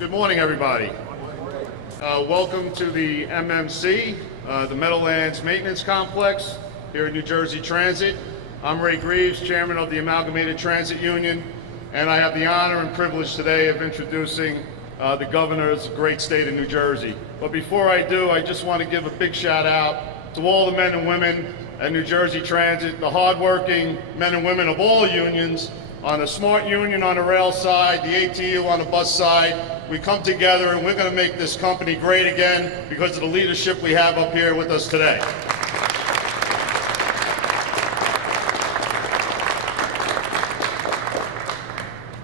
Good morning, everybody. Welcome to the MMC, the Meadowlands Maintenance Complex here at New Jersey Transit. I'm Ray Greaves, Chairman of the Amalgamated Transit Union, and I have the honor and privilege today of introducing the Governor's great state of New Jersey. But before I do, I just want to give a big shout out to all the men and women at New Jersey Transit, the hardworking men and women of all unions, on the SMART union on the rail side, the ATU on the bus side. We come together and we're going to make this company great again because of the leadership we have up here with us today.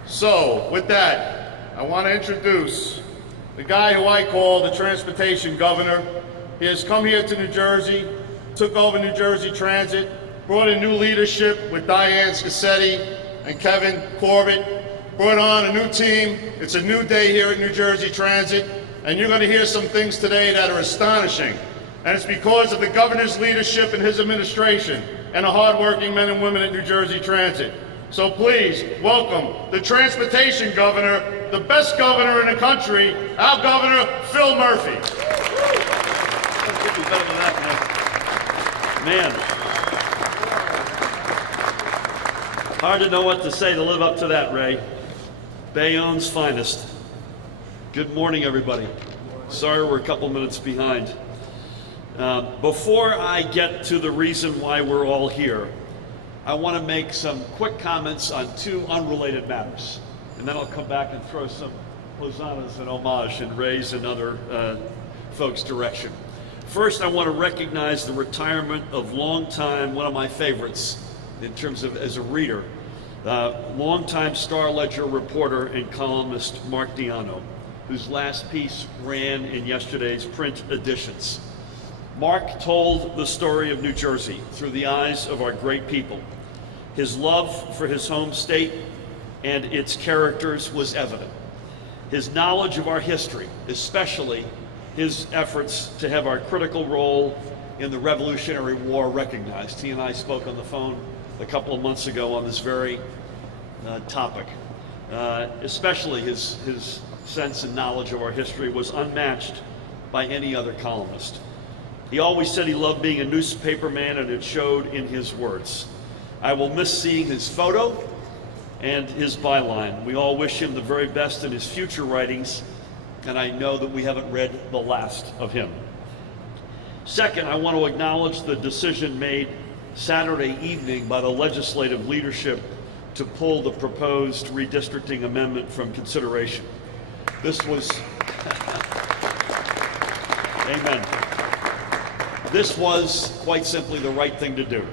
So, with that, I want to introduce the guy who I call the Transportation Governor. He has come here to New Jersey, took over New Jersey Transit, brought in new leadership with Diane Scassetti and Kevin Corbett, brought on a new team. It's a new day here at New Jersey Transit, and you're going to hear some things today that are astonishing. And it's because of the Governor's leadership and his administration and the hardworking men and women at New Jersey Transit. So please welcome the Transportation Governor, the best governor in the country, our Governor, Phil Murphy. Could be better than that, man. Hard to know what to say to live up to that, Ray. Bayonne's finest. Good morning, everybody. Sorry we're a couple minutes behind. Before I get to the reason why we're all here, I want to make some quick comments on two unrelated matters. And then I'll come back and throw some hosannas and homage in Ray's and other folks' direction. First, I want to recognize the retirement of longtime, one of my favorites in terms of as a reader, longtime Star-Ledger reporter and columnist Mark Diano, whose last piece ran in yesterday's print editions. Mark told the story of New Jersey through the eyes of our great people. His love for his home state and its characters was evident. His knowledge of our history, especially his efforts to have our critical role in the Revolutionary War recognized. He and I spoke on the phone a couple of months ago on this very topic. Especially his sense and knowledge of our history was unmatched by any other columnist. He always said he loved being a newspaperman, and it showed in his words. I will miss seeing his photo and his byline. We all wish him the very best in his future writings, and I know that we haven't read the last of him. Second, I want to acknowledge the decision made Saturday evening by the legislative leadership to pull the proposed redistricting amendment from consideration. This was, amen. This was quite simply the right thing to do.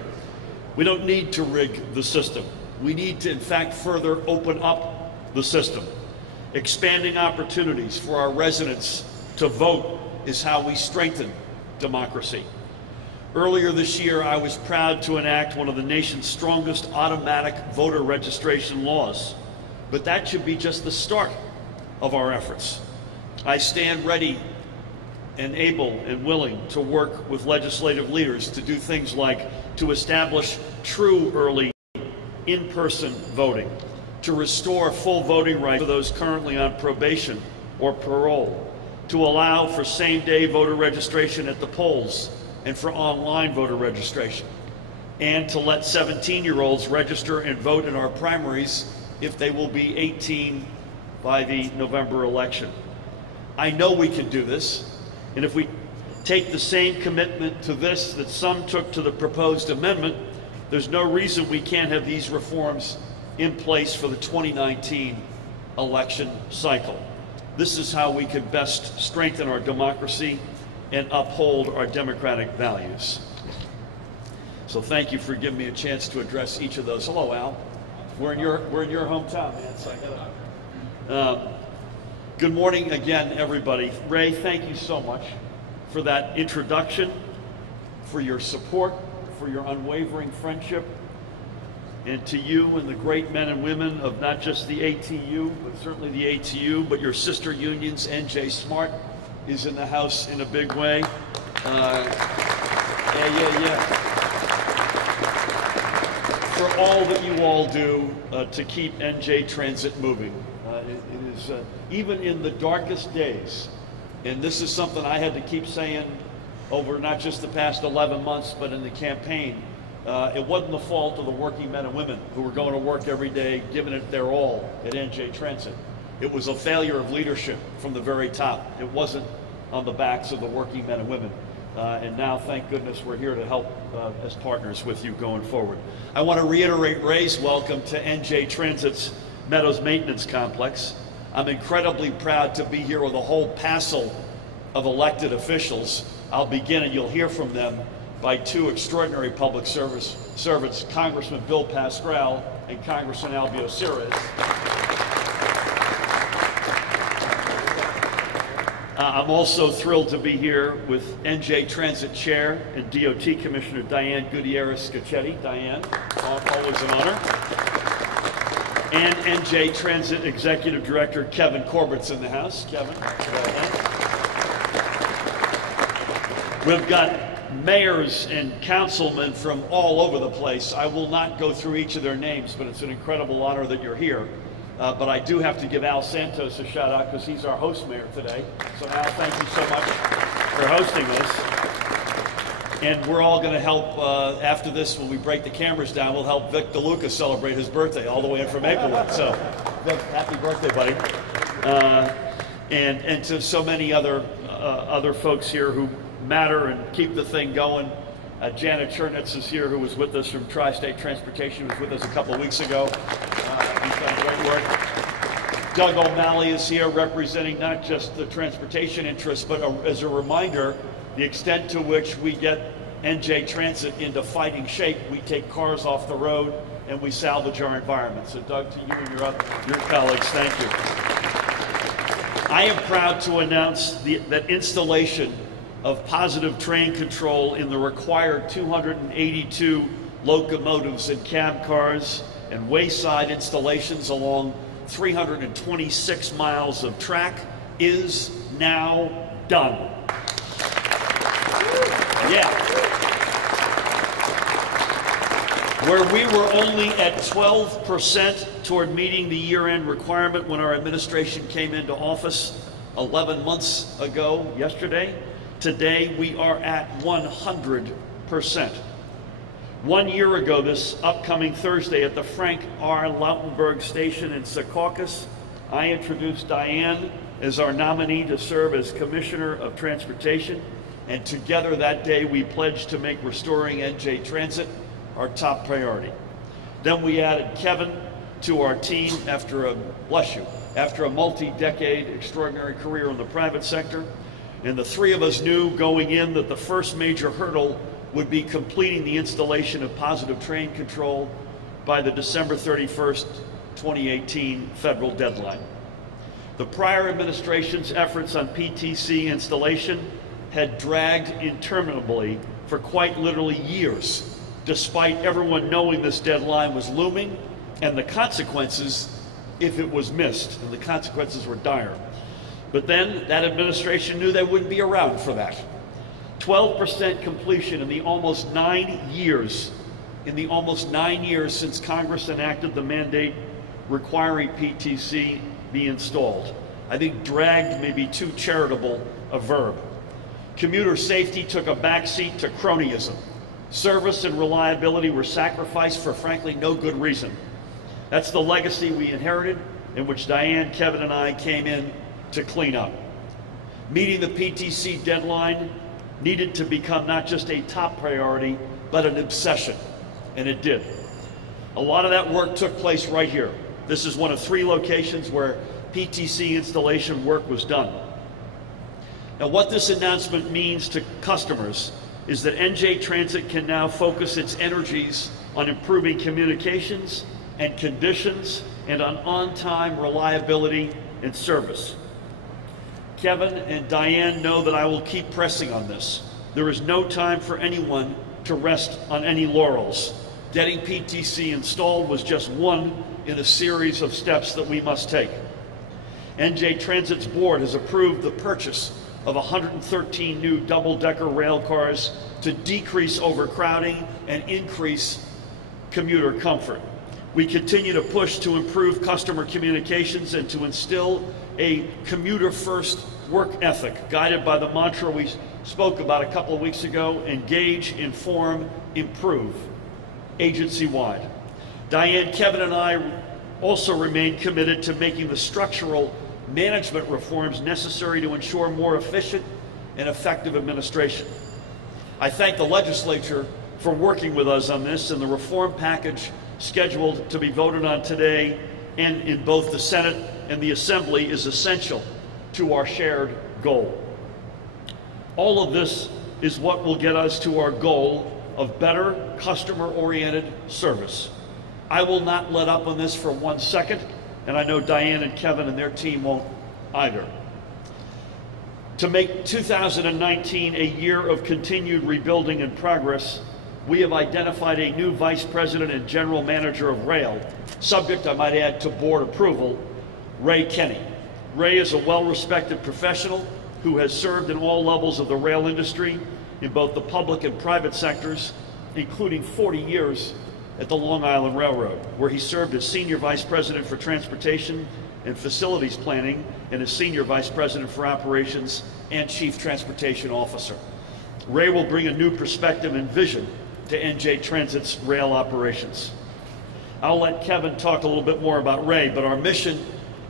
We don't need to rig the system. We need to, in fact, further open up the system. Expanding opportunities for our residents to vote is how we strengthen democracy. Earlier this year, I was proud to enact one of the nation's strongest automatic voter registration laws, but that should be just the start of our efforts. I stand ready and able and willing to work with legislative leaders to do things like to establish true early in-person voting, to restore full voting rights for those currently on probation or parole, to allow for same-day voter registration at the polls and for online voter registration, and to let 17-year-olds register and vote in our primaries if they will be 18 by the November election. I know we can do this, and if we take the same commitment to this that some took to the proposed amendment, there's no reason we can't have these reforms in place for the 2019 election cycle. This is how we can best strengthen our democracy and uphold our democratic values. So thank you for giving me a chance to address each of those. Hello, Al. We're in your hometown, man. So good morning again, everybody. Ray, thank you so much for that introduction, for your support, for your unwavering friendship, and to you and the great men and women of not just the ATU, but certainly the ATU, but your sister unions. NJ Smart is in the house in a big way. For all that you all do to keep NJ Transit moving. It is even in the darkest days, and this is something I had to keep saying over not just the past 11 months, but in the campaign, it wasn't the fault of the working men and women who were going to work every day, giving it their all at NJ Transit. It was a failure of leadership from the very top. It wasn't on the backs of the working men and women. And now, thank goodness, we're here to help as partners with you going forward. I want to reiterate Ray's welcome to NJ Transit's Meadows Maintenance Complex. I'm incredibly proud to be here with a whole passel of elected officials. I'll begin, and you'll hear from them, by two extraordinary public servants, Congressman Bill Pascrell and Congressman Albio Sires. I'm also thrilled to be here with NJ Transit Chair and DOT Commissioner Diane Gutierrez-Scacchetti. Diane, always an honor. And NJ Transit Executive Director Kevin Corbett's in the house. Kevin, we've got mayors and councilmen from all over the place. I will not go through each of their names, but it's an incredible honor that you're here. But I do have to give Al Santos a shout out because he's our host mayor today. So Al, thank you so much for hosting this. And we're all going to help after this, when we break the cameras down, we'll help Vic DeLuca celebrate his birthday all the way in from Maplewood. So Vic, happy birthday, buddy. And to so many other folks here who matter and keep the thing going. Janet Chernitz is here, who was with us from Tri-State Transportation, who was with us a couple of weeks ago. He's done great work. Doug O'Malley is here representing not just the transportation interests, but as a reminder, the extent to which we get NJ Transit into fighting shape. We take cars off the road and we salvage our environment. So Doug, to you and your colleagues, thank you. I am proud to announce that installation of positive train control in the required 282 locomotives and cab cars and wayside installations along 326 miles of track is now done. Yeah. Where we were only at 12% toward meeting the year-end requirement when our administration came into office 11 months ago yesterday, today we are at 100%. 1 year ago this upcoming Thursday at the Frank R. Lautenberg Station in Secaucus, I introduced Diane as our nominee to serve as Commissioner of Transportation, and together that day we pledged to make restoring NJ Transit our top priority. Then we added Kevin to our team after a multi-decade extraordinary career in the private sector. And the three of us knew going in that the first major hurdle would be completing the installation of positive train control by the December 31st, 2018 federal deadline. The prior administration's efforts on PTC installation had dragged interminably for quite literally years, despite everyone knowing this deadline was looming and the consequences if it was missed, and the consequences were dire. But then that administration knew they wouldn't be around for that. 12% completion in the almost 9 years since Congress enacted the mandate requiring PTC be installed. I think dragged may be too charitable a verb. Commuter safety took a backseat to cronyism. Service and reliability were sacrificed for frankly no good reason. That's the legacy we inherited, in which Diane, Kevin, and I came in to clean up. Meeting the PTC deadline needed to become not just a top priority, but an obsession, and it did. A lot of that work took place right here. This is one of 3 locations where PTC installation work was done. Now, what this announcement means to customers is that NJ Transit can now focus its energies on improving communications and conditions and on-time reliability and service. Kevin and Diane know that I will keep pressing on this. There is no time for anyone to rest on any laurels. Getting PTC installed was just one in a series of steps that we must take. NJ Transit's board has approved the purchase of 113 new double-decker rail cars to decrease overcrowding and increase commuter comfort. We continue to push to improve customer communications and to instill a commuter-first work ethic guided by the mantra we spoke about a couple of weeks ago: engage, inform, improve, agency-wide. Diane, Kevin, and I also remain committed to making the structural management reforms necessary to ensure more efficient and effective administration. I thank the legislature for working with us on this, and the reform package scheduled to be voted on today and in both the Senate and the Assembly is essential to our shared goal. All of this is what will get us to our goal of better customer-oriented service. I will not let up on this for 1 second, and I know Diane and Kevin and their team won't either. To make 2019 a year of continued rebuilding and progress, we have identified a new Vice President and General Manager of Rail, subject, I might add, to board approval, Ray Kenny. Ray is a well-respected professional who has served in all levels of the rail industry in both the public and private sectors, including 40 years at the Long Island Railroad, where he served as Senior Vice President for Transportation and Facilities Planning and as Senior Vice President for Operations and Chief Transportation Officer. Ray will bring a new perspective and vision to NJ Transit's rail operations. I'll let Kevin talk a little bit more about Ray, but our mission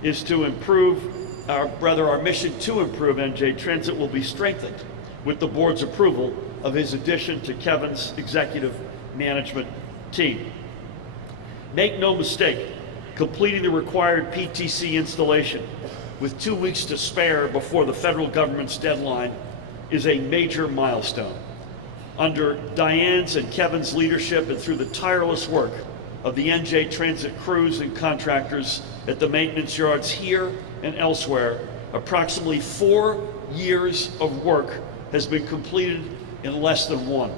is to improve, our mission to improve NJ Transit will be strengthened with the board's approval of his addition to Kevin's executive management team. Make no mistake, completing the required PTC installation with 2 weeks to spare before the federal government's deadline is a major milestone. Under Diane's and Kevin's leadership and through the tireless work of the NJ Transit crews and contractors at the maintenance yards here and elsewhere, approximately 4 years of work has been completed in less than 1.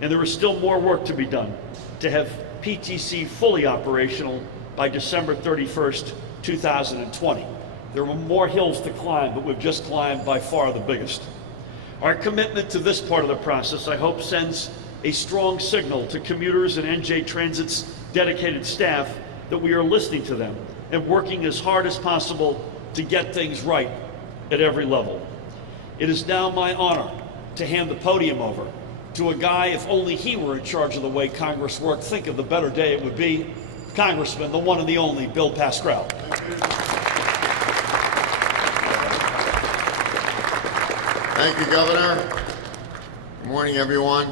And there is still more work to be done to have PTC fully operational by December 31st, 2020. There are more hills to climb, but we've just climbed by far the biggest. Our commitment to this part of the process, I hope, sends a strong signal to commuters and NJ Transit's dedicated staff that we are listening to them and working as hard as possible to get things right at every level. It is now my honor to hand the podium over to a guy, if only he were in charge of the way Congress worked, think of the better day it would be, Congressman, the one and the only, Bill Pascrell. Thank you, Governor. Good morning, everyone.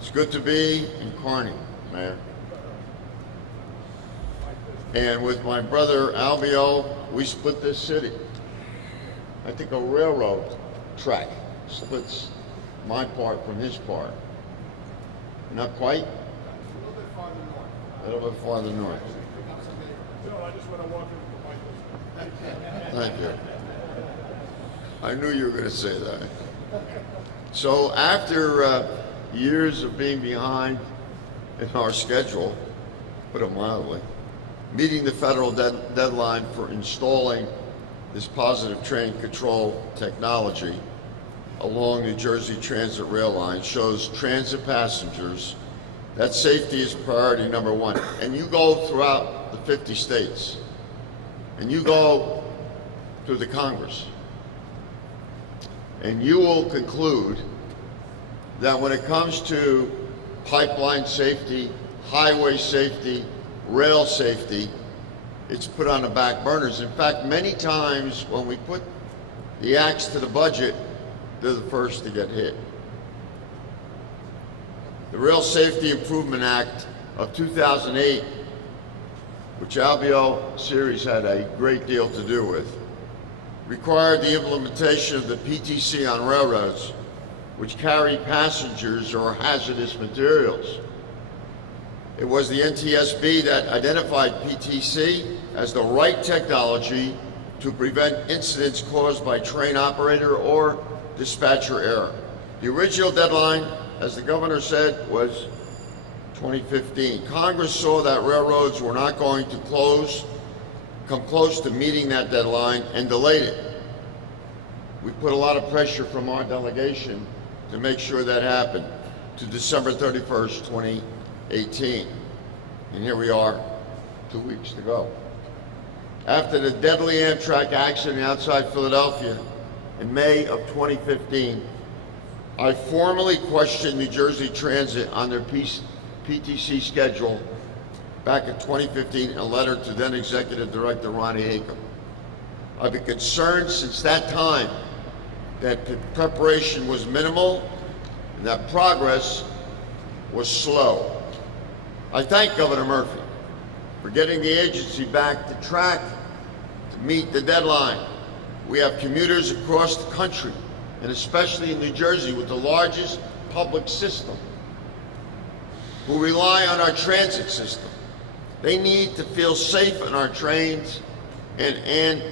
It's good to be in Kearney, Mayor. And with my brother Albio, we split this city. I think a railroad track splits my part from his part. Not quite? A little bit farther north. Thank you. I knew you were going to say that. So after years of being behind in our schedule, put it mildly, meeting the federal deadline for installing this positive train control technology along New Jersey Transit rail line shows transit passengers that safety is priority #1. And you go throughout the 50 states, and you go through the Congress, and you will conclude that when it comes to pipeline safety, highway safety, rail safety, it's put on the back burners. In fact, many times when we put the axe to the budget, they're the first to get hit. The Rail Safety Improvement Act of 2008, which Albio Series had a great deal to do with, required the implementation of the PTC on railroads which carry passengers or hazardous materials. It was the NTSB that identified PTC as the right technology to prevent incidents caused by train operator or dispatcher error. The original deadline, as the governor said, was 2015. Congress saw that railroads were not going to come close to meeting that deadline and delayed it. We put a lot of pressure from our delegation to make sure that happened to December 31st, 2018. And here we are 2 weeks to go. After the deadly Amtrak accident outside Philadelphia in May of 2015, I formally questioned New Jersey Transit on their PTC schedule back in 2015 in a letter to then Executive Director Ronnie Hakem. I've been concerned since that time that the preparation was minimal and that progress was slow. I thank Governor Murphy for getting the agency back to track to meet the deadline. We have commuters across the country, and especially in New Jersey with the largest public system, who rely on our transit system. They need to feel safe in our trains and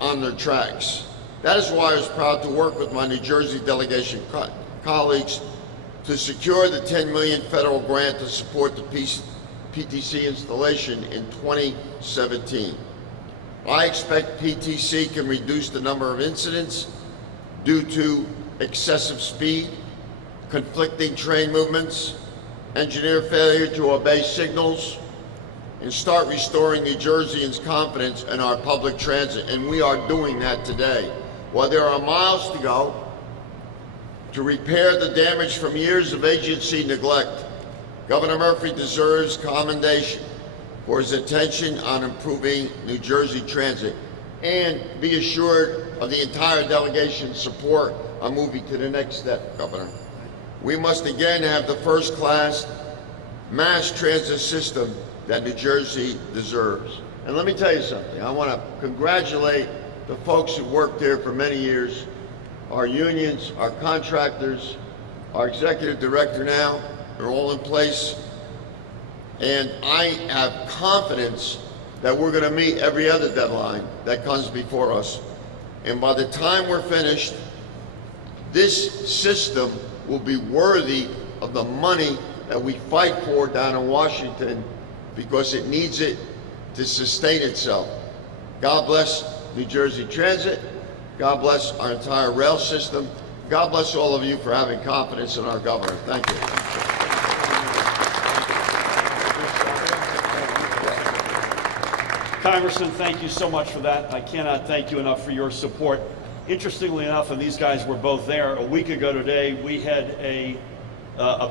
on their tracks. That is why I was proud to work with my New Jersey delegation colleagues to secure the $10 million federal grant to support the PTC installation in 2017. I expect PTC can reduce the number of incidents due to excessive speed, conflicting train movements, engineer failure to obey signals, and start restoring New Jerseyans' confidence in our public transit, and we are doing that today. While there are miles to go to repair the damage from years of agency neglect, Governor Murphy deserves commendation for his attention on improving New Jersey transit, and be assured of the entire delegation's support on moving to the next step, Governor. We must again have the first-class mass transit system that New Jersey deserves. And let me tell you something. I want to congratulate the folks who worked here for many years, our unions, our contractors, our executive director now. They're all in place. And I have confidence that we're going to meet every other deadline that comes before us. And by the time we're finished, this system will be worthy of the money that we fight for down in Washington, because it needs it to sustain itself. God bless New Jersey Transit. God bless our entire rail system. God bless all of you for having confidence in our governor. Thank you. Congressman, thank you so much for that. I cannot thank you enough for your support. Interestingly enough, and these guys were both there, a week ago today, we had a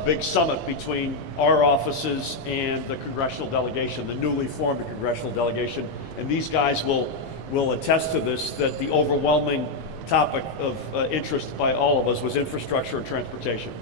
big summit between our offices and the congressional delegation, the newly formed congressional delegation, and these guys will attest to this, that the overwhelming topic of interest by all of us was infrastructure and transportation.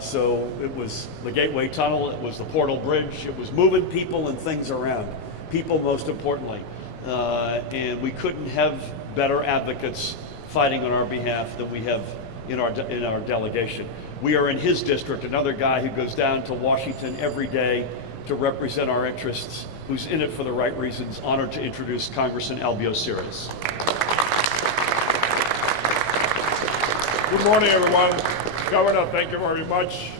So it was the Gateway Tunnel, it was the Portal Bridge, it was moving people and things around, people most importantly, and we couldn't have better advocates fighting on our behalf than we have in our delegation. We are in his district, another guy who goes down to Washington every day to represent our interests, who's in it for the right reasons. Honored to introduce Congressman Albio Sires. Good morning, everyone. Governor, thank you very much.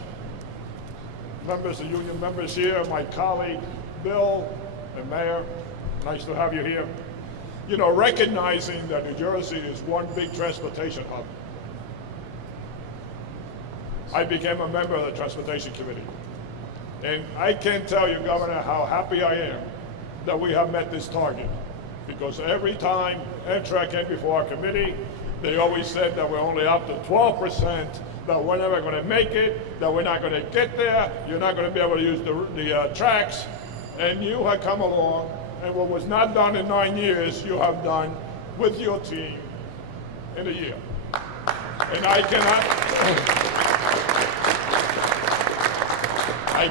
Members of union members here, my colleague Bill and Mayor, nice to have you here. You know, recognizing that New Jersey is one big transportation hub, I became a member of the Transportation Committee. And I can tell you, Governor, how happy I am that we have met this target. Because every time Amtrak came before our committee, they always said that we're only up to 12%, that we're never going to make it, that we're not going to get there, you're not going to be able to use the tracks. And you have come along, and what was not done in 9 years, you have done with your team in a year. And I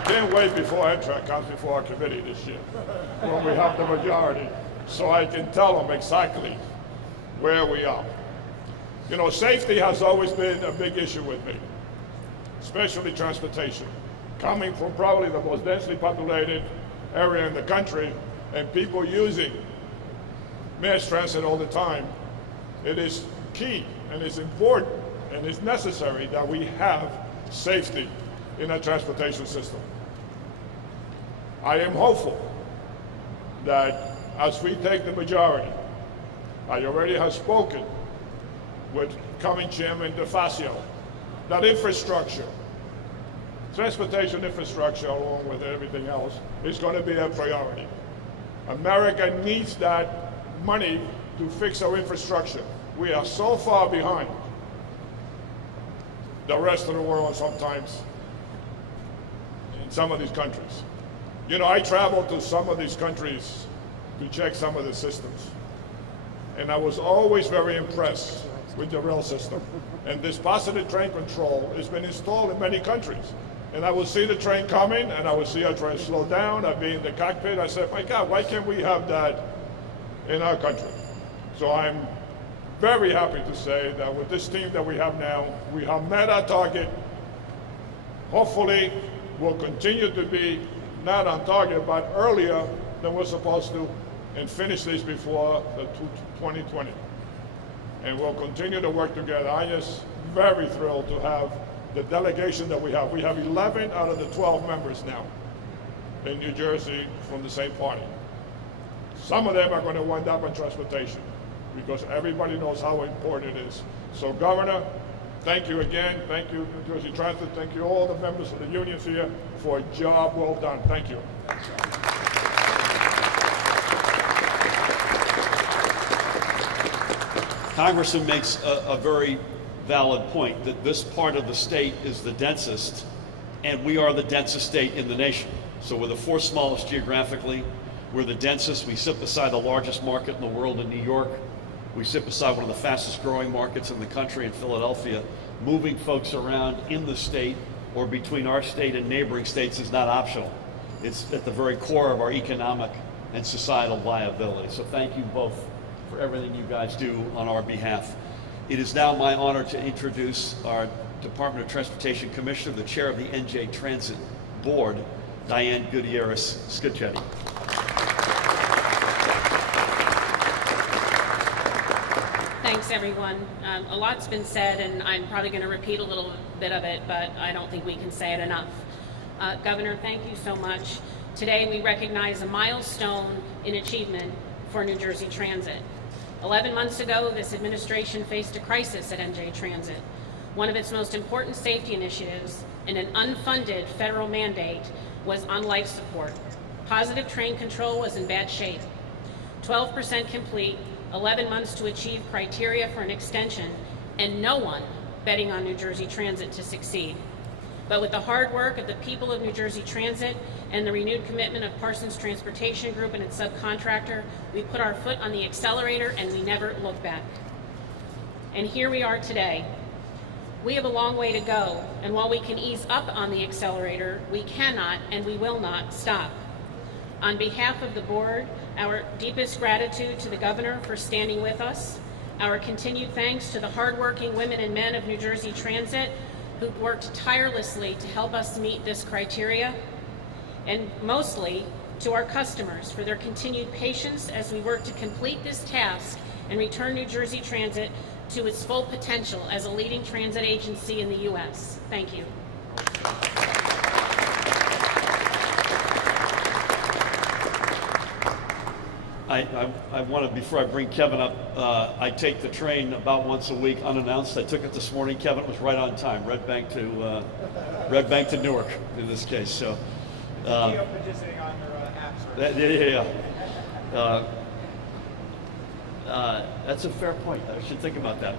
can't wait before Amtrak comes before our committee this year, when we have the majority, so I can tell them exactly where we are. You know, safety has always been a big issue with me, especially transportation. Coming from probably the most densely populated area in the country, and people using mass transit all the time, it is key, and it's important, and it's necessary that we have safety in our transportation system. I am hopeful that as we take the majority, I already have spoken with coming Chairman DeFazio, that infrastructure transportation infrastructure, along with everything else, is going to be a priority. America needs that money to fix our infrastructure. We are so far behind the rest of the world sometimes in some of these countries. You know, I traveled to some of these countries to check some of the systems, and I was always very impressed with the rail system. And this positive train control has been installed in many countries. And I would see the train coming, and I would see a train slow down. I'd be in the cockpit. I said, my God, why can't we have that in our country? So I'm very happy to say that with this team that we have now, we have met our target. Hopefully, we'll continue to be not on target, but earlier than we're supposed to, and finish this before the 2020. And we'll continue to work together. I'm just very thrilled to have the delegation that we have. We have 11 out of the 12 members now in New Jersey from the same party. Some of them are going to wind up on transportation because everybody knows how important it is. So, Governor, thank you again. Thank you, New Jersey Transit. Thank you all the members of the unions here for a job well done. Thank you. Congressman makes a very valid point that this part of the state is the densest, and we are the densest state in the nation. So we're the fourth smallest geographically. We're the densest. We sit beside the largest market in the world in New York. We sit beside one of the fastest growing markets in the country in Philadelphia. Moving folks around in the state or between our state and neighboring states is not optional. It's at the very core of our economic and societal viability. So thank you both for everything you guys do on our behalf. It is now my honor to introduce our Department of Transportation Commissioner, the chair of the NJ Transit Board, Diane Gutierrez-Scacchetti. Thanks, everyone. A lot's been said, and I'm probably going to repeat a little bit of it, but I don't think we can say it enough. Governor, thank you so much. Today we recognize a milestone in achievement for New Jersey Transit. 11 months ago, this administration faced a crisis at NJ Transit. One of its most important safety initiatives and an unfunded federal mandate was on life support. Positive train control was in bad shape. 12% complete, 11 months to achieve criteria for an extension, and no one betting on New Jersey Transit to succeed. But with the hard work of the people of New Jersey Transit and the renewed commitment of Parsons Transportation Group and its subcontractor, we put our foot on the accelerator and we never look back. And here we are today. We have a long way to go, and while we can ease up on the accelerator, we cannot and we will not stop. On behalf of the board, our deepest gratitude to the governor for standing with us, our continued thanks to the hardworking women and men of New Jersey Transit who worked tirelessly to help us meet this criteria, and mostly to our customers for their continued patience as we work to complete this task and return New Jersey Transit to its full potential as a leading transit agency in the U.S. Thank you. I want to, before I bring Kevin up, I take the train about once a week unannounced. I took it this morning. Kevin was right on time. Red Bank to Newark in this case. So. Participating on your apps. That's a fair point. I should think about that.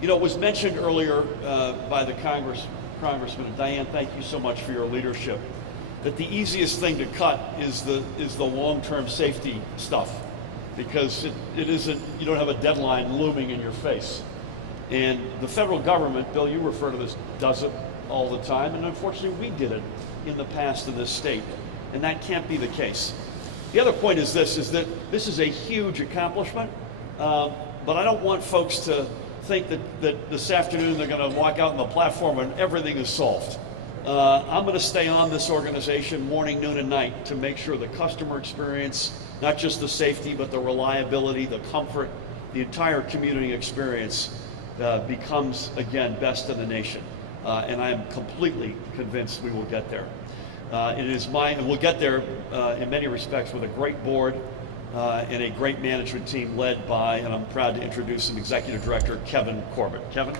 You know, it was mentioned earlier by the Congressman, Diane, thank you so much for your leadership, that the easiest thing to cut is the long-term safety stuff, because it isn't, you don't have a deadline looming in your face. And the federal government, Bill, you refer to this, does it all the time, and unfortunately we did it in the past in this state, and that can't be the case. The other point is that this is a huge accomplishment, but I don't want folks to think that this afternoon they're going to walk out on the platform and everything is solved. I'm going to stay on this organization morning, noon, and night to make sure the customer experience, not just the safety, but the reliability, the comfort, the entire commuting experience becomes, again, best in the nation. And I am completely convinced we will get there. And we'll get there in many respects with a great board and a great management team led by, and I'm proud to introduce an Executive Director, Kevin Corbett. Kevin?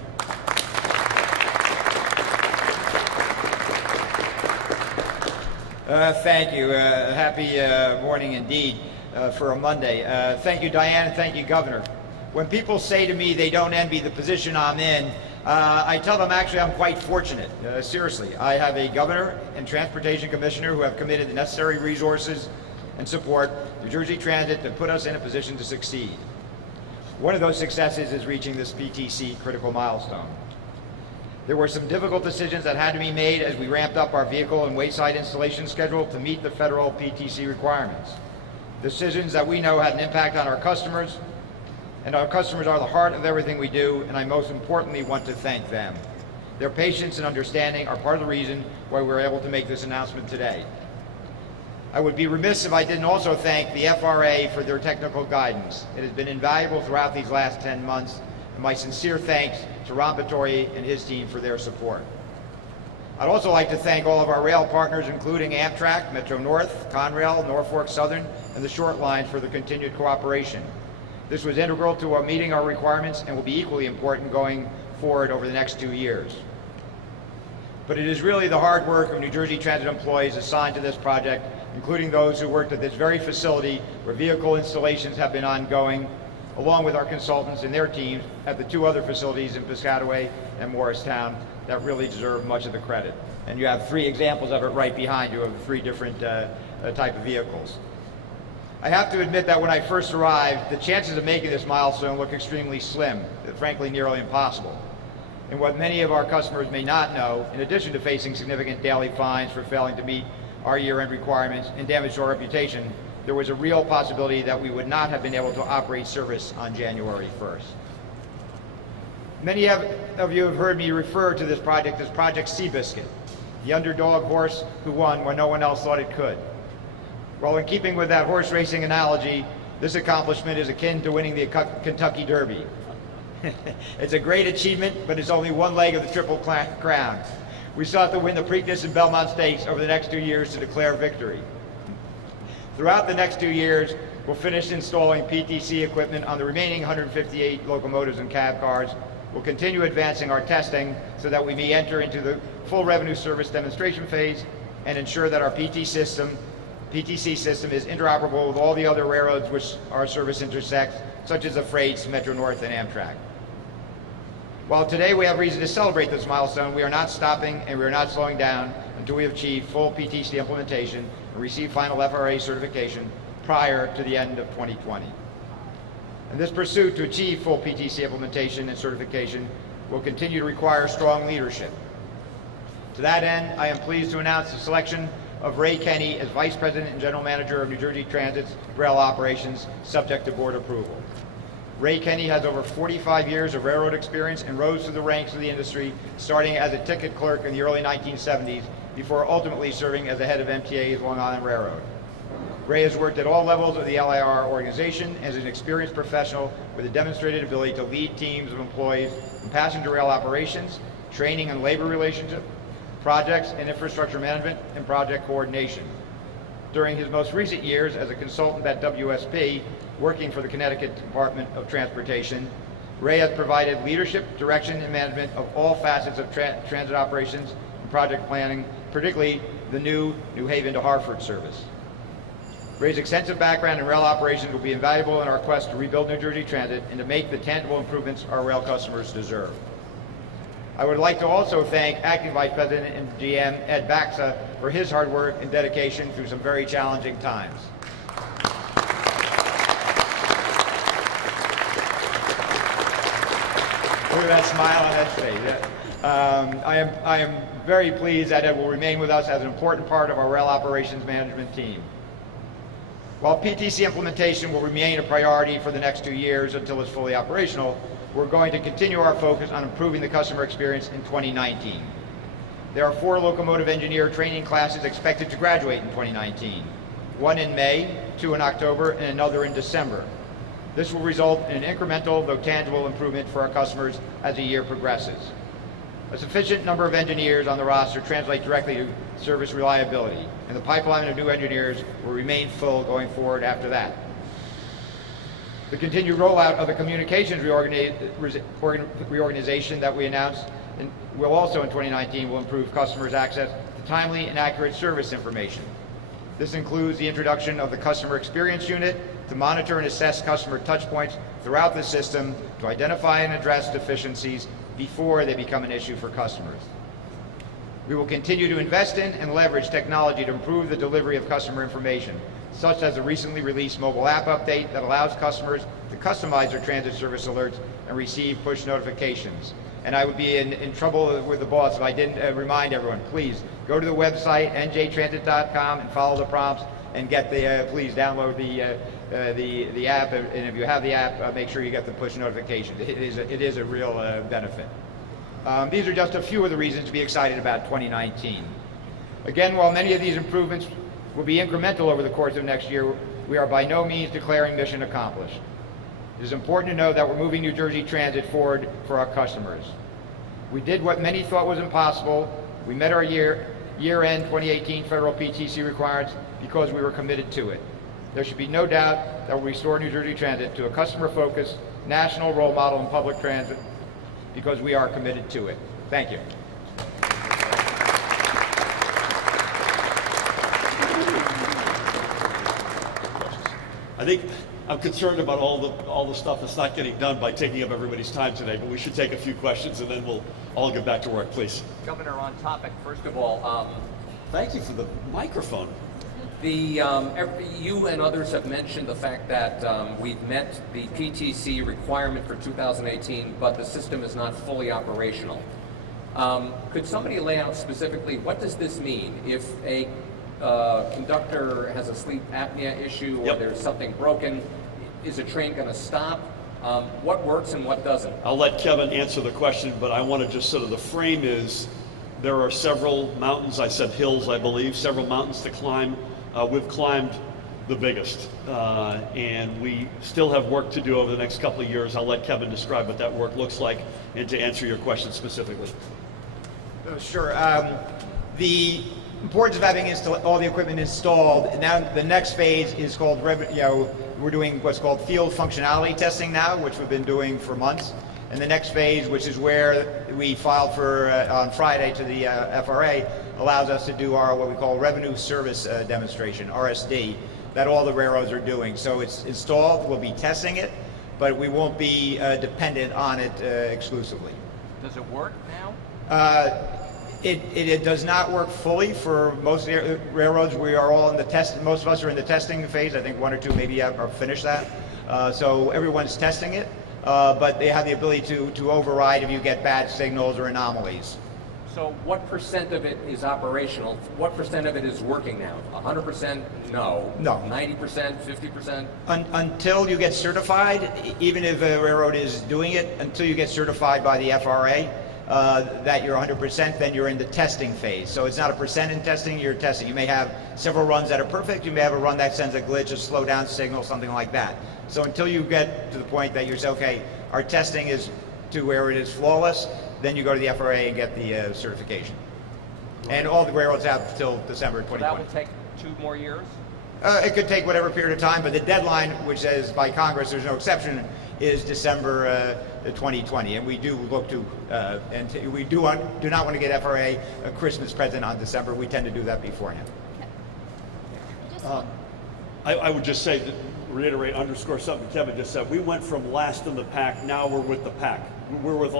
Thank you. Happy morning indeed for a Monday. Thank you, Diane, and thank you, Governor. When people say to me they don't envy the position I'm in, I tell them actually I'm quite fortunate. Seriously, I have a Governor and Transportation Commissioner who have committed the necessary resources and support New Jersey Transit to put us in a position to succeed. One of those successes is reaching this PTC critical milestone. There were some difficult decisions that had to be made as we ramped up our vehicle and wayside installation schedule to meet the federal PTC requirements. Decisions that we know had an impact on our customers, and our customers are the heart of everything we do, and I most importantly want to thank them. Their patience and understanding are part of the reason why we're able to make this announcement today. I would be remiss if I didn't also thank the FRA for their technical guidance. It has been invaluable throughout these last 10 months, and my sincere thanks to Ron Vittori and his team for their support. I'd also like to thank all of our rail partners, including Amtrak, Metro-North, Conrail, Norfolk Southern, and the Short Line for their continued cooperation. This was integral to our meeting our requirements and will be equally important going forward over the next 2 years. But it is really the hard work of New Jersey Transit employees assigned to this project, including those who worked at this very facility where vehicle installations have been ongoing, along with our consultants and their teams at the 2 other facilities in Piscataway and Morristown that really deserve much of the credit. And you have 3 examples of it right behind you of the 3 different type of vehicles. I have to admit that when I first arrived, the chances of making this milestone look extremely slim, frankly nearly impossible. And what many of our customers may not know, in addition to facing significant daily fines for failing to meet our year-end requirements and damage to our reputation, there was a real possibility that we would not have been able to operate service on January 1st. Many of you have heard me refer to this project as Project Seabiscuit, the underdog horse who won when no one else thought it could. Well, in keeping with that horse racing analogy, this accomplishment is akin to winning the Kentucky Derby. It's a great achievement, but it's only one leg of the Triple Crown. We still have to win the Preakness and Belmont Stakes over the next 2 years to declare victory. Throughout the next 2 years, we'll finish installing PTC equipment on the remaining 158 locomotives and cab cars. We'll continue advancing our testing so that we may enter into the full revenue service demonstration phase and ensure that our PTC system is interoperable with all the other railroads which our service intersects, such as the Freights, Metro-North, and Amtrak. While today we have reason to celebrate this milestone, we are not stopping and we are not slowing down until we have achieved full PTC implementation and receive final FRA certification prior to the end of 2020. And this pursuit to achieve full PTC implementation and certification will continue to require strong leadership. To that end, I am pleased to announce the selection of Ray Kenny as Vice President and General Manager of New Jersey Transit's rail operations, subject to board approval. Ray Kenny has over 45 years of railroad experience and rose through the ranks of the industry, starting as a ticket clerk in the early 1970s, before ultimately serving as the head of MTA's Long Island Railroad. Ray has worked at all levels of the LIR organization as an experienced professional with a demonstrated ability to lead teams of employees in passenger rail operations, training and labor relationship, projects and infrastructure management, and project coordination. During his most recent years as a consultant at WSP, working for the Connecticut Department of Transportation, Ray has provided leadership, direction, and management of all facets of transit operations and project planning, particularly the new New Haven to Hartford service. Ray's extensive background in rail operations will be invaluable in our quest to rebuild New Jersey Transit and to make the tangible improvements our rail customers deserve. I would like to also thank Acting Vice President and GM Ed Baxa for his hard work and dedication through some very challenging times. Look at that smile on Ed's face. I am very pleased that Ed will remain with us as an important part of our rail operations management team. While PTC implementation will remain a priority for the next 2 years until it's fully operational, we're going to continue our focus on improving the customer experience in 2019. There are 4 locomotive engineer training classes expected to graduate in 2019, 1 in May, 2 in October, and another in December. This will result in an incremental, though tangible, improvement for our customers as the year progresses. A sufficient number of engineers on the roster translate directly to service reliability, and the pipeline of new engineers will remain full going forward after that. The continued rollout of the communications reorganization that we announced will also in 2019 will improve customers' access to timely and accurate service information, This includes the introduction of the Customer Experience Unit to monitor and assess customer touchpoints throughout the system to identify and address deficiencies before they become an issue for customers. We will continue to invest in and leverage technology to improve the delivery of customer information, such as a recently released mobile app update that allows customers to customize their transit service alerts and receive push notifications. And I would be in trouble with the boss if I didn't remind everyone, please go to the website, njtransit.com, and follow the prompts and get the, please download the app, and if you have the app, make sure you get the push notifications. It is a real benefit. These are just a few of the reasons to be excited about 2019. Again, while many of these improvements will be incremental over the course of next year, we are by no means declaring mission accomplished. It is important to know that we're moving New Jersey Transit forward for our customers. We did what many thought was impossible. We met our year-end 2018 federal PTC requirements because we were committed to it. There should be no doubt that we'll restore New Jersey Transit to a customer-focused national role model in public transit because we are committed to it. Thank you. I think I'm concerned about all the stuff that's not getting done by taking up everybody's time today, but we should take a few questions and then we'll all get back to work, please. Governor, on topic, first of all, thank you for the microphone. You and others have mentioned the fact that we've met the PTC requirement for 2018, but the system is not fully operational. Could somebody lay out specifically what does this mean if a conductor has a sleep apnea issue or there's something broken? Is a train going to stop? What works and what doesn't? I'll let Kevin answer the question, but I want to just sort of the frame is there are several mountains, I said hills, I believe, several mountains to climb. We've climbed the biggest, and we still have work to do over the next couple of years. I'll let Kevin describe what that work looks like and to answer your question specifically. Sure. The importance of having all the equipment installed. Now the next phase is called, we're doing what's called field functionality testing now, which we've been doing for months. And the next phase, which is where we filed for on Friday to the FRA, allows us to do our what we call revenue service demonstration, RSD, that all the railroads are doing. So it's installed, we'll be testing it, but we won't be dependent on it exclusively. Does it work now? It does not work fully for most of the railroads. We are all in the test. Most of us are in the testing phase. I think one or two maybe have finished that. So everyone's testing it, but they have the ability to override if you get bad signals or anomalies. So what percent of it is operational? What percent of it is working now? 100%? No. No. 90%? 50%? Until you get certified, even if a railroad is doing it, until you get certified by the FRA, that you're 100%, then you're in the testing phase. So it's not a percent in testing, you're testing. You may have several runs that are perfect, you may have a run that sends a glitch, a slow down signal, something like that. So until you get to the point that you say, okay, our testing is to where it is flawless, then you go to the FRA and get the certification. And all the railroads have till December 2020. So that will take 2 more years? It could take whatever period of time, but the deadline, which says by Congress, there's no exception, is December 2020. And we do look to, and we do not want to get FRA a Christmas present on December. We tend to do that beforehand. I would just say, reiterate, underscore something Kevin just said. We went from last in the pack, now we're with the pack. We're with a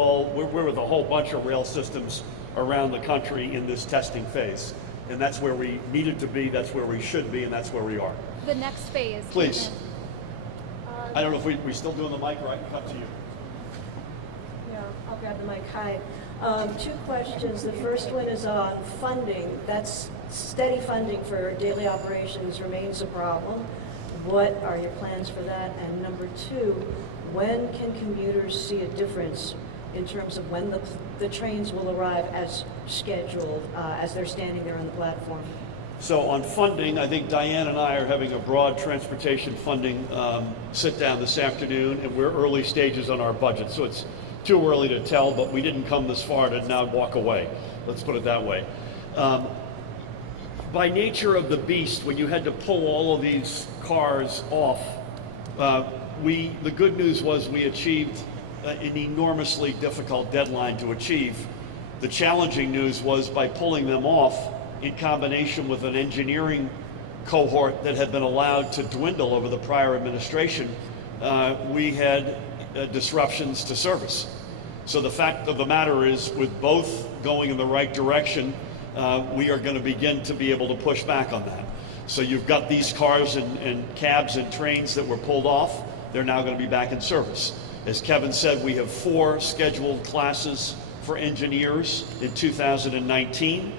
whole bunch of rail systems around the country in this testing phase. And that's where we needed to be, that's where we should be, and that's where we are. The next phase. Please. I don't know if we're still doing the mic, or I can cut to you. Yeah, I'll grab the mic. Hi. 2 questions. The first one is on funding. That's steady funding for daily operations remains a problem. What are your plans for that? And number 2, when can commuters see a difference in terms of when the trains will arrive as scheduled, as they're standing there on the platform? So on funding, I think Diane and I are having a broad transportation funding sit down this afternoon, and we're early stages on our budget. So it's too early to tell, but we didn't come this far to now walk away. Let's put it that way. By nature of the beast, when you had to pull all of these cars off, the good news was we achieved an enormously difficult deadline to achieve. The challenging news was by pulling them off in combination with an engineering cohort that had been allowed to dwindle over the prior administration, we had disruptions to service. So the fact of the matter is, with both going in the right direction, we are going to begin to be able to push back on that. So you've got these cars and cabs and trains that were pulled off. They're now going to be back in service. As Kevin said, we have 4 scheduled classes for engineers in 2019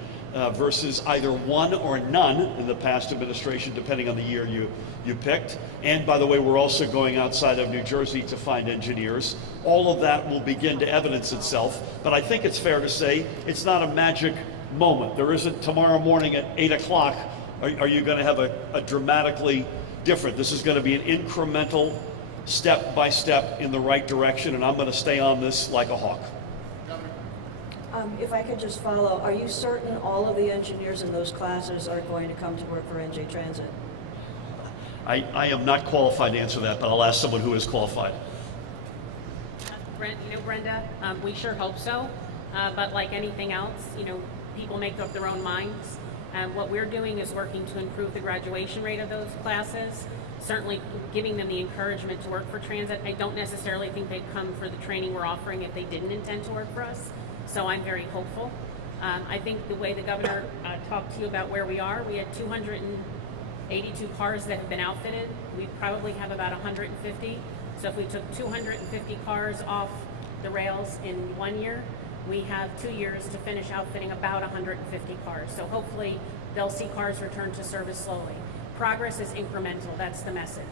versus either 1 or none in the past administration, depending on the year you picked. And by the way, we're also going outside of New Jersey to find engineers. All of that will begin to evidence itself, but I think it's fair to say it's not a magic moment. There isn't tomorrow morning at 8 o'clock, are you going to have a dramatically different. This is going to be an incremental, step by step in the right direction, and I'm going to stay on this like a hawk. If I could just follow, are you certain all of the engineers in those classes are going to come to work for NJ Transit? I am not qualified to answer that, but I'll ask someone who is qualified. Brenda, we sure hope so, but like anything else, people make up their own minds. What we're doing is working to improve the graduation rate of those classes, certainly giving them the encouragement to work for transit. I don't necessarily think they'd come for the training we're offering if they didn't intend to work for us, so I'm very hopeful. I think the way the governor talked to you about where we are, we had 282 cars that have been outfitted. We probably have about 150. So if we took 250 cars off the rails in 1 year, we have 2 years to finish outfitting about 150 cars. So hopefully they'll see cars return to service slowly. Progress is incremental, that's the message.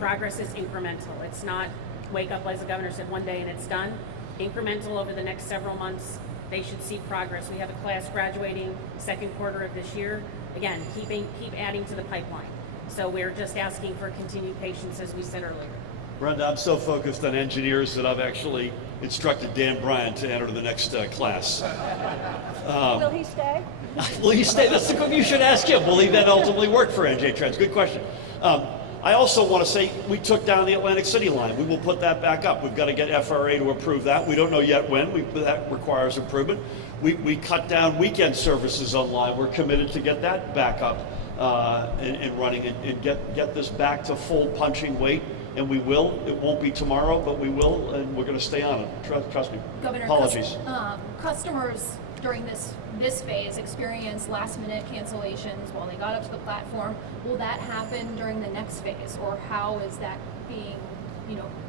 Progress is incremental. It's not wake up, as the governor said, one day and it's done. Incremental over the next several months, they should see progress. We have a class graduating second quarter of this year. Again, keep adding to the pipeline. So we're just asking for continued patience, as we said earlier. Brenda, I'm so focused on engineers that I've actually instructed Dan Bryan to enter the next class. Will he stay? Will he stay? That's the question you should ask him. Will he then ultimately work for NJ Trans? Good question. I also want to say we took down the Atlantic City line. We will put that back up. We've got to get FRA to approve that. We don't know yet when. That requires improvement. We cut down weekend services online. We're committed to get that back up and running and get this back to full punching weight. And we will. It won't be tomorrow, but we will, and we're going to stay on it. Trust me. Governor, apologies. Customers during this phase experience last-minute cancellations while they got up to the platform. Will that happen during the next phase, or how is that being,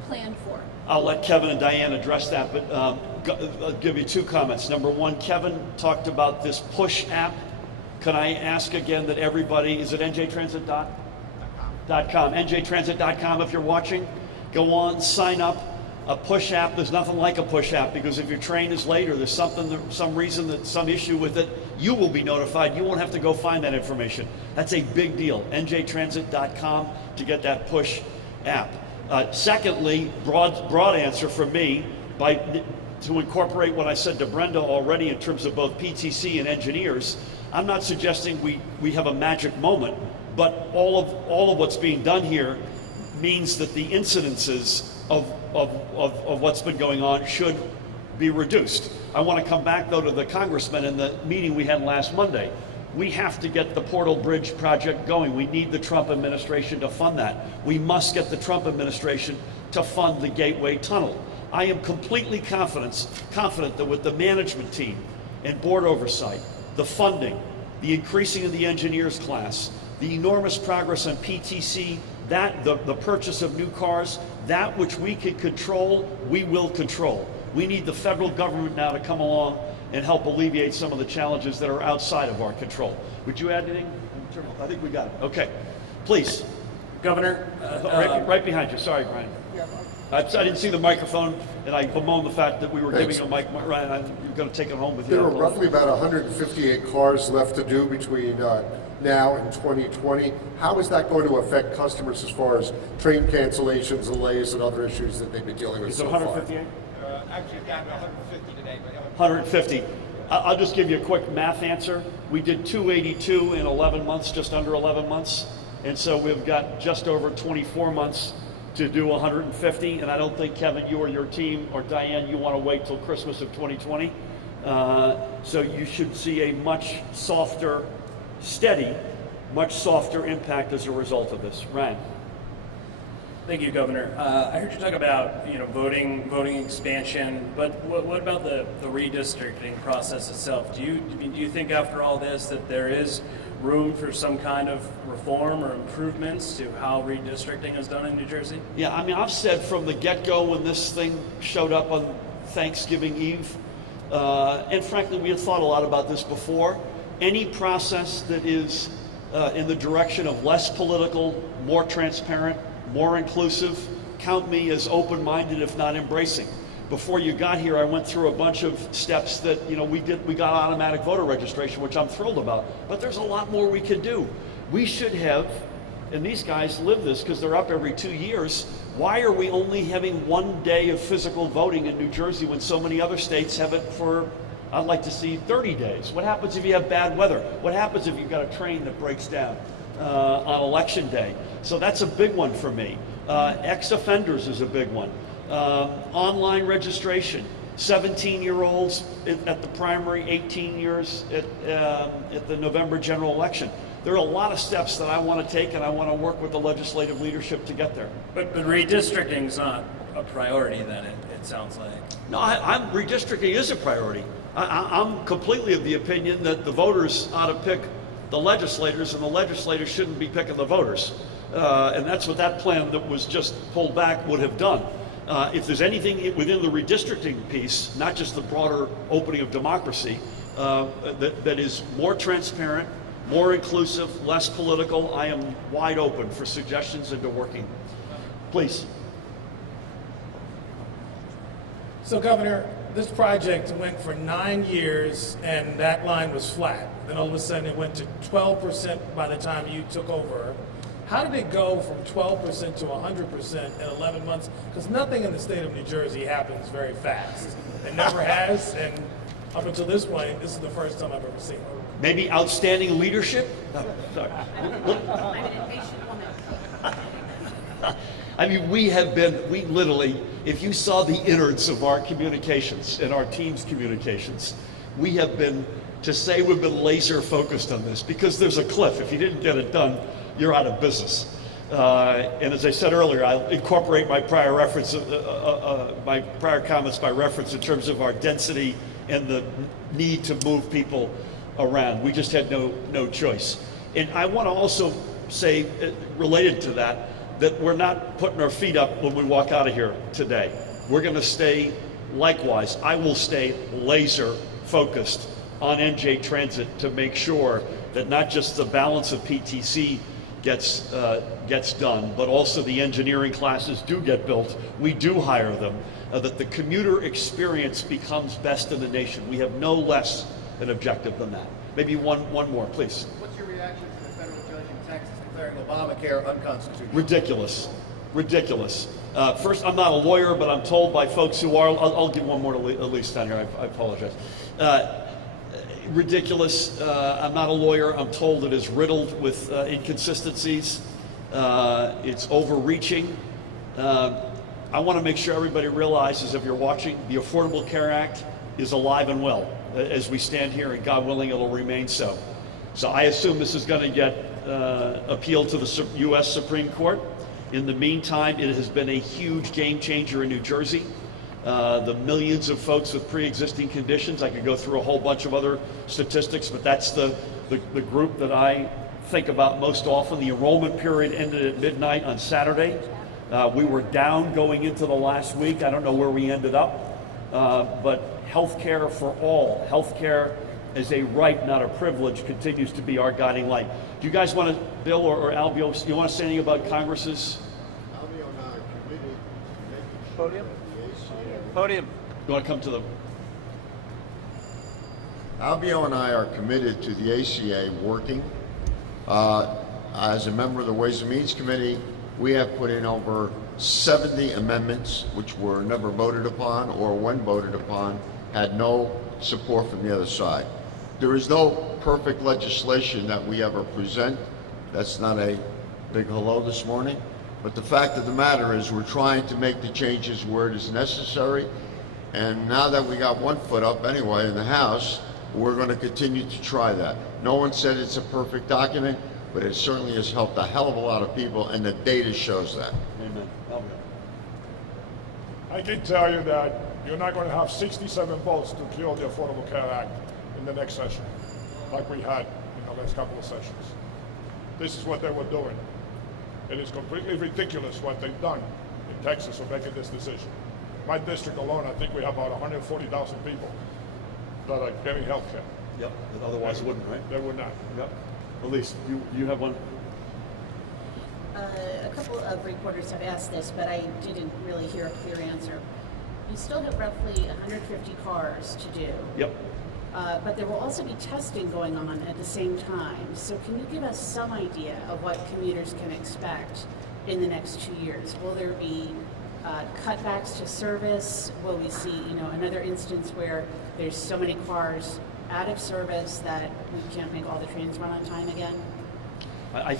planned for? I'll let Kevin and Diane address that, but I'll give you 2 comments. Number 1, Kevin talked about this push app. Can I ask again that everybody, is it njtransit.com? njtransit.com if you're watching. Go on, sign up. A push app, there's nothing like a push app, because if your train is late or there's some reason that some issue with it, you will be notified. You won't have to go find that information. That's a big deal. njtransit.com to get that push app. Secondly, broad answer from me, to incorporate what I said to Brenda already in terms of both PTC and engineers. I'm not suggesting we have a magic moment, but all of what's being done here means that the incidences of what's been going on should be reduced. I want to come back, though, to the congressman in the meeting we had last Monday. We have to get the Portal Bridge project going. We need the Trump administration to fund that. We must get the Trump administration to fund the Gateway Tunnel. I am completely confident that with the management team and board oversight, the funding, the increasing of the engineers class, the enormous progress on PTC, the purchase of new cars, that which we can control, we will control. We need the federal government now to come along and help alleviate some of the challenges that are outside of our control. Would you add anything? I think we got it. Okay. Please. Governor. Right behind you. Sorry, Brian. I didn't see the microphone, and I bemoan the fact that we were giving a mic. Ryan, you're going to take it home with you. There are roughly about 158 cars left to do between now and 2020. How is that going to affect customers as far as train cancellations, delays, and other issues that they've been dealing with so far? 158? Actually, we've got 150 today. But 150. I'll just give you a quick math answer. We did 282 in 11 months, just under 11 months. And so we've got just over 24 months to do 150. And I don't think, Kevin, you or your team, or Diane, you want to wait till Christmas of 2020. So you should see a much softer, steady, much softer impact as a result of this. Ryan. Thank you, Governor. I heard you talk about voting expansion, but what about the redistricting process itself? Do you think after all this that there is room for some kind of reform or improvements to how redistricting is done in New Jersey? Yeah, I mean, I've said from the get-go when this thing showed up on Thanksgiving Eve, and frankly, we had thought a lot about this before, any process that is in the direction of less political, more transparent, more inclusive, count me as open-minded, if not embracing. Before you got here, I went through a bunch of steps that, we got automatic voter registration, which I'm thrilled about, but there's a lot more we could do. We should have, and these guys live this because they're up every 2 years, why are we only having 1 day of physical voting in New Jersey when so many other states have it for, I'd like to see 30 days? What happens if you have bad weather? What happens if you've got a train that breaks down on election day? So that's a big one for me. Ex-offenders is a big one. Online registration, 17-year-olds at the primary, 18 years at the November general election. There are a lot of steps that I want to take, and I want to work with the legislative leadership to get there. But redistricting is not a priority then, it sounds like. No, redistricting is a priority. I'm completely of the opinion that the voters ought to pick the legislators, and the legislators shouldn't be picking the voters. And that's what that plan that was just pulled back would have done. If there's anything within the redistricting piece, not just the broader opening of democracy, that is more transparent, more inclusive, less political, I am wide open for suggestions into working. Please. So, Governor, this project went for 9 years and that line was flat. Then all of a sudden it went to 12% by the time you took over. How did it go from 12% to 100% in 11 months? Because nothing in the state of New Jersey happens very fast. It never has, and up until this point, this is the first time I've ever seen it. Maybe outstanding leadership? No, sorry. I mean, we literally, if you saw the innards of our communications and our team's communications, we have been, to say we've been laser focused on this, because there's a cliff. If you didn't get it done, you're out of business. And as I said earlier, I'll incorporate my prior reference, my prior comments by reference in terms of our density and the need to move people around. We just had no choice. And I want to also say, related to that, that we're not putting our feet up when we walk out of here today. We're going to stay, likewise, I will stay laser focused on NJ Transit to make sure that not just the balance of PTC gets done, but also the engineering classes do get built. We do hire them, that the commuter experience becomes best in the nation. We have no less an objective than that. Maybe one more, please. What's your reaction to the federal judge in Texas declaring Obamacare unconstitutional? Ridiculous. Ridiculous. First, I'm not a lawyer, but I'm told by folks who are, I'll give one more to Elise down here, I apologize. Ridiculous. I'm not a lawyer. I'm told it is riddled with inconsistencies. It's overreaching. I want to make sure everybody realizes, if you're watching, the Affordable Care Act is alive and well as we stand here, and God willing, it'll remain so. So I assume this is going to get appealed to the U.S. Supreme Court. In the meantime, it has been a huge game changer in New Jersey. The millions of folks with pre-existing conditions, I could go through a whole bunch of other statistics, but that's the group that I think about most often. The enrollment period ended at midnight on Saturday. We were down going into the last week. I don't know where we ended up, but health care for all, health care as a right, not a privilege, continues to be our guiding light. Do you guys want to, Bill or Albio, do you want to say anything about Congress's? Albio and I are committed to making Podium. Podium. You want to come to the... Albio and I are committed to the ACA working. As a member of the Ways and Means Committee, we have put in over 70 amendments which were never voted upon, or when voted upon, had no support from the other side. There is no perfect legislation that we ever present. That's not a big hello this morning. But the fact of the matter is we're trying to make the changes where it is necessary. And now that we got one foot up anyway in the House, we're going to continue to try that. No one said it's a perfect document. but it certainly has helped a hell of a lot of people, and the data shows that. Amen. I can tell you that you're not going to have 67 votes to kill the Affordable Care Act in the next session, like we had in the last couple of sessions. This is what they were doing. It is completely ridiculous what they've done in Texas for making this decision. My district alone, I think we have about 140,000 people that are getting health care. Yep, that otherwise wouldn't, right? They would not. Yep. Elise, you have one? A couple of reporters have asked this, but I didn't really hear a clear answer. You still have roughly 150 cars to do. Yep. But there will also be testing going on at the same time. So can you give us some idea of what commuters can expect in the next 2 years? Will there be cutbacks to service? Will we see, another instance where there's so many cars out of service that we can't make all the trains run on time again? I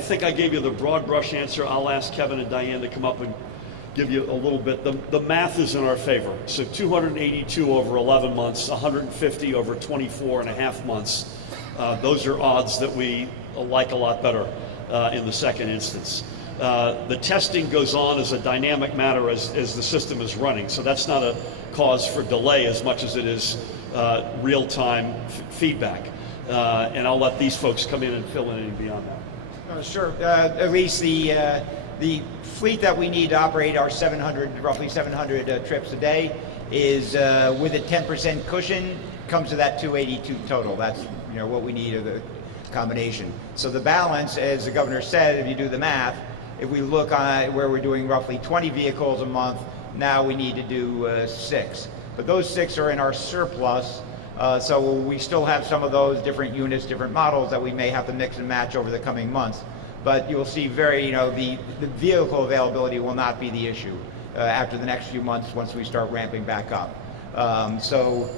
think I gave you the broad brush answer. I'll ask Kevin and Diane to come up and give you a little bit. The math is in our favor. So 282 over 11 months, 150 over 24 and a half months. Those are odds that we like a lot better in the second instance. The testing goes on as a dynamic matter as the system is running. So that's not a cause for delay as much as it is real-time feedback. And I'll let these folks come in and fill in any beyond that. Sure. At least the fleet that we need to operate our roughly 700 trips a day is with a 10% cushion comes to that 282 total. That's what we need of the combination. So the balance, as the governor said, if you do the math, if we look on where we're doing roughly 20 vehicles a month, now we need to do 6. But those 6 are in our surplus. So we still have some of those different units, different models that we may have to mix and match over the coming months. But you'll see the vehicle availability will not be the issue after the next few months once we start ramping back up. So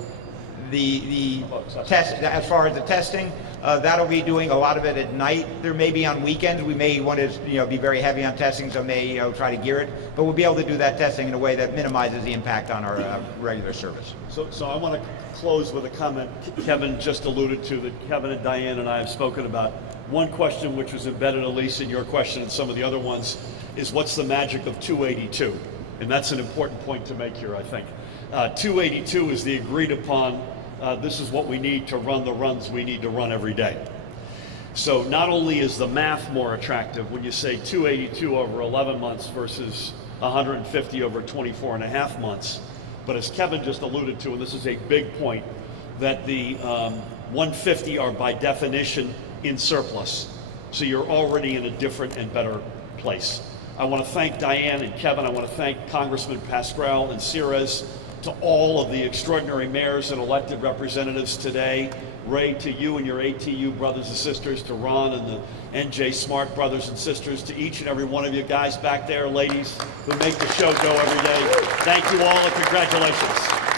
the test, as far as the testing, that'll be doing a lot of it at night. There may be on weekends. We may want to be very heavy on testing, so may try to gear it. But we'll be able to do that testing in a way that minimizes the impact on our regular service. So I want to close with a comment Kevin just alluded to that Kevin and Diane and I have spoken about. One question which was embedded, Elise, in your question and some of the other ones is what's the magic of 282? And that's an important point to make here, I think. 282 is the agreed upon, this is what we need to run the runs we need to run every day. So not only is the math more attractive when you say 282 over 11 months versus 150 over 24 and a half months, but as Kevin just alluded to, and this is a big point, that the 150 are by definition in surplus. So you're already in a different and better place. I want to thank Diane and Kevin. I want to thank Congressman Pascrell and Ceres, to all of the extraordinary mayors and elected representatives today. Ray, to you and your ATU brothers and sisters, to Ron and the NJ Smart brothers and sisters, to each and every one of you guys back there, ladies, who make the show go every day. Thank you all and congratulations.